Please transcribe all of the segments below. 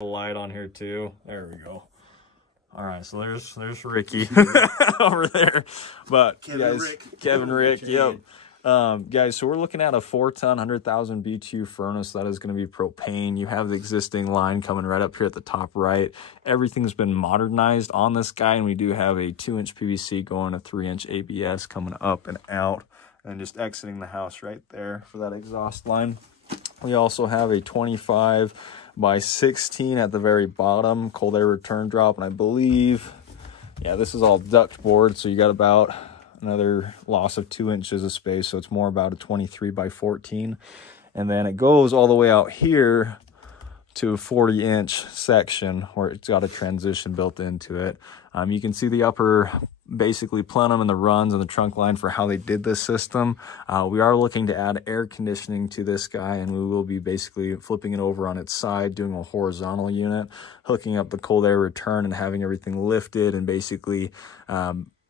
A light on here too. There we go. All right, so there's Ricky over there. But Kevin Rick, yep. Guys, so we're looking at a 4-ton, 100,000 BTU furnace. That is going to be propane. You have the existing line coming right up here at the top right. Everything's been modernized on this guy, and we do have a 2-inch PVC going, a 3-inch ABS coming up and out, and just exiting the house right there for that exhaust line. We also have a 25 by 16 at the very bottom, cold air return drop, and I believe, yeah, this is all duct board, so you got about another loss of 2 inches of space, so it's more about a 23 by 14. And then it goes all the way out here to a 40-inch section where it's got a transition built into it. You can see the upper basically plenum and the runs and the trunk line for how they did this system. We are looking to add air conditioning to this guy, and we will be basically flipping it over on its side, doing a horizontal unit, hooking up the cold air return and having everything lifted, and basically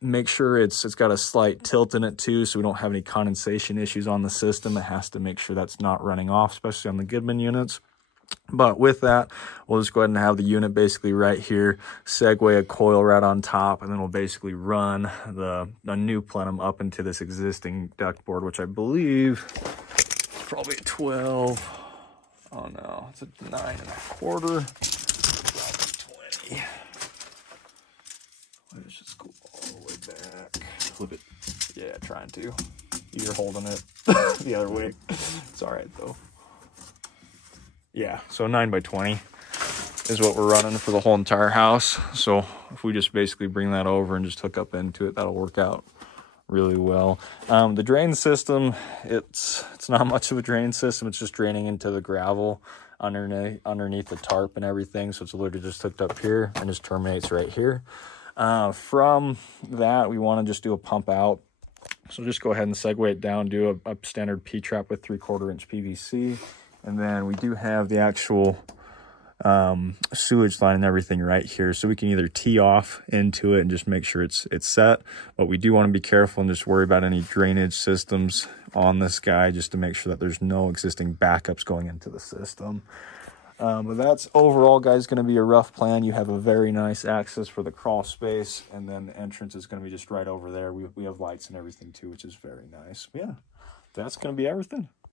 make sure it's got a slight tilt in it too, so we don't have any condensation issues on the system. It has to make sure that's not running off, especially on the Goodman units. But with that, we'll just go ahead and have the unit basically right here, segue a coil right on top, and then we'll basically run the new plenum up into this existing duct board, which I believe is probably a 12. Oh no, it's a 9 1/4. 20. Let's just go all the way back. Flip it. Yeah, trying to. You're holding it the other way. It's all right though. Yeah, so 9 by 20 is what we're running for the whole entire house. So if we just basically bring that over and just hook up into it, that'll work out really well. The drain system, it's not much of a drain system. It's just draining into the gravel underneath the tarp and everything. So it's literally just hooked up here and just terminates right here. From that, we want to just do a pump out. So just go ahead and segue it down, do a standard P-trap with 3/4 inch PVC. And then we do have the actual sewage line and everything right here. So we can either tee off into it and just make sure it's set. But we do want to be careful and just worry about any drainage systems on this guy, just to make sure that there's no existing backups going into the system. But that's overall, guys, going to be a rough plan. You have a very nice access for the crawl space, and then the entrance is going to be just right over there. We have lights and everything too, which is very nice. But yeah, that's going to be everything.